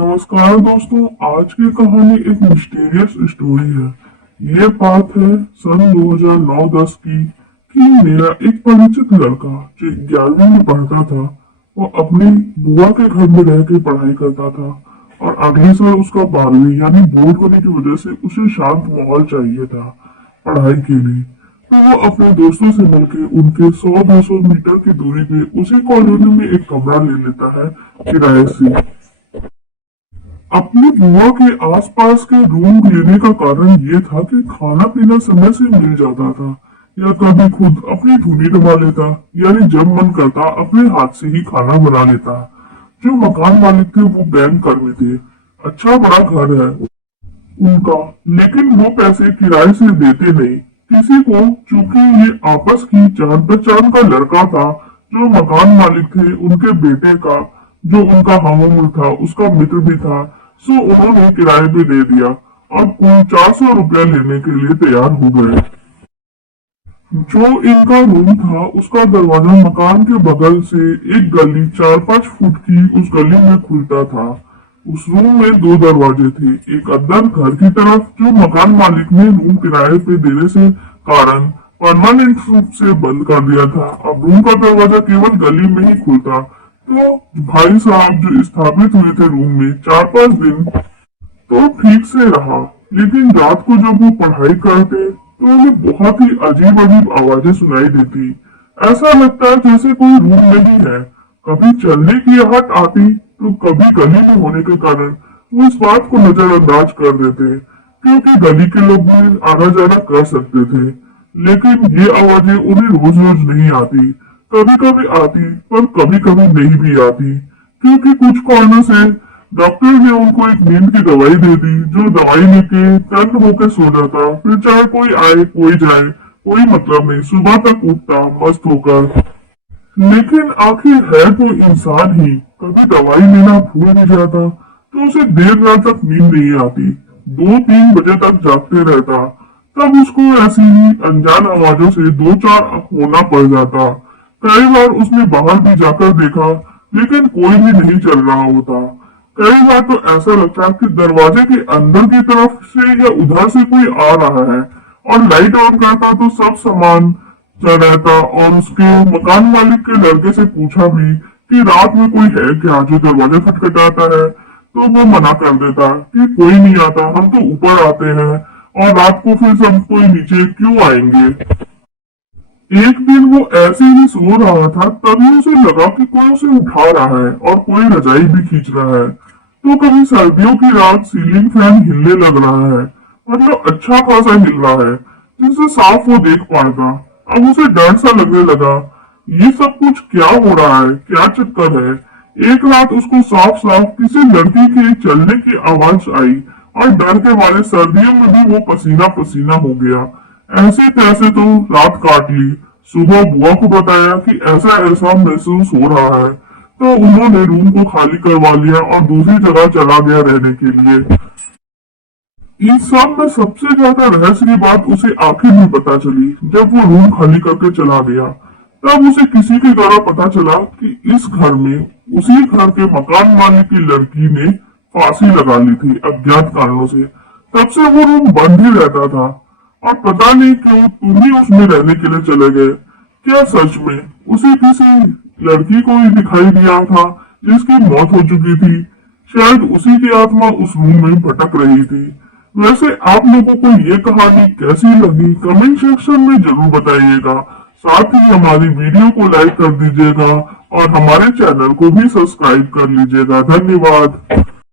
नमस्कार दोस्तों, आज की कहानी एक मिस्टीरियस स्टोरी है। ये बात है सन 2009-10 की कि मेरा एक परिचित लड़का जो 11वीं में पढ़ता था, वो अपनी बुआ के घर में रह के पढ़ाई करता था और अगले साल उसका 12वीं यानी बोर्ड होने की वजह से उसे शांत माहौल चाहिए था पढ़ाई के लिए। तो वो अपने दोस्तों से मिलकर उनके 100-200 मीटर की दूरी पे उसी कॉलोनी में एक कमरा ले लेता है किराए से। अपनी बुआ के आसपास के रूम लेने का कारण ये था कि खाना पीना समय से मिल जाता था या कभी खुद अपनी धुनी दबा लेता, यानी जब मन करता अपने हाथ से ही खाना बना लेता। जो मकान मालिक थे वो बैंक कर्मी थे। अच्छा बड़ा घर है उनका, लेकिन वो पैसे किराए से देते नहीं किसी को, चूंकि ये आपस की जान पहचान का लड़का था। जो मकान मालिक थे उनके बेटे का, जो उनका हम उम्र था, उसका मित्र भी था। सो उन्होंने किराए पे दे दिया और कुल 400 रुपया लेने के लिए तैयार हो गए। जो इनका रूम था उसका दरवाजा मकान के बगल से एक गली 4-5 फुट की उस गली में खुलता था। उस रूम में 2 दरवाजे थे, एक अंदर घर की तरफ जो मकान मालिक ने रूम किराए पे देने से कारण परमानेंट रूप से बंद कर दिया था। अब रूम का दरवाजा केवल गली में ही खुलता। तो भाई साहब जो स्थापित हुए थे रूम में 4-5 दिन तो ठीक से रहा, लेकिन रात को जब वो पढ़ाई करते तो उन्हें बहुत ही अजीब अजीब आवाजें सुनाई देती। ऐसा लगता जैसे कोई रूम नहीं है। कभी चलने की आहट आती तो कभी गली में होने के कारण वो इस बात को नजरअंदाज कर देते, क्योंकि गली के लोग भी आना जाना कर सकते थे। लेकिन ये आवाजें उन्हें रोज रोज नहीं आती, कभी कभी आती पर कभी कभी नहीं भी आती, क्योंकि कुछ कारणों से डॉक्टर ने उनको एक नींद की दवाई दे दी। जो दवाई लेके तंग होकर सो जाता, फिर चाहे कोई आए कोई जाए कोई मतलब नहीं, सुबह तक उठता मस्त होकर। लेकिन आखिर है तो इंसान ही, कभी दवाई लेना भूल भी जाता तो उसे देर रात तक नींद नहीं आती, 2-3 बजे तक जागते रहता। तब उसको ऐसी ही अनजान आवाजों से 2-4 होना पड़ जाता। कई बार उसने बाहर भी जाकर देखा, लेकिन कोई भी नहीं चल रहा होता। कई बार तो ऐसा लगता कि दरवाजे के अंदर की तरफ से या उधर से कोई आ रहा है, और लाइट ऑन करता तो सब सामान चल रहता। और उसके मकान मालिक के लड़के से पूछा भी कि रात में कोई है क्या जो दरवाजा खटखटाता है, तो वो मना कर देता कि कोई नहीं आता, हम तो ऊपर आते हैं और रात को फिर सब कोई नीचे क्यों आएंगे। एक दिन वो ऐसे ही सो रहा था, तभी उसे लगा कि कोई उसे उठा रहा है और कोई रजाई भी खींच रहा है। तो कभी सर्दियों की रात सीलिंग फैन हिलने लग रहा है, मतलब अच्छा खासा हिल रहा है, जिससे साफ वो देख पाता। अब उसे डर सा लगने लगा, ये सब कुछ क्या हो रहा है, क्या चक्कर है। एक रात उसको साफ साफ किसी लड़की के चलने की आवाज आई और डर के मारे सर्दियों में भी वो पसीना पसीना हो गया। ऐसे तैसे तो रात काट ली। सुबह बुआ को बताया कि ऐसा ऐसा महसूस हो रहा है, तो उन्होंने रूम को खाली करवा लिया और दूसरी जगह चला गया रहने के लिए। इस सब में सबसे ज्यादा रहस्य की बात उसे आखिर में पता चली जब वो रूम खाली करके चला गया। तब उसे किसी के द्वारा पता चला कि इस घर में उसी घर के मकान मालिक की लड़की ने फांसी लगा ली थी अज्ञात कारणों से। तब से वो रूम बंद ही रहता था और पता नहीं क्यों तुम ही उसमें रहने के लिए चले गए। क्या सच में उसे किसी लड़की को ही दिखाई दिया था जिसकी मौत हो चुकी थी? शायद उसी की आत्मा उस रूम में भटक रही थी। वैसे आप लोगों को ये कहानी कैसी लगी कमेंट सेक्शन में जरूर बताइएगा। साथ ही हमारी वीडियो को लाइक कर दीजिएगा और हमारे चैनल को भी सब्सक्राइब कर लीजिएगा। धन्यवाद।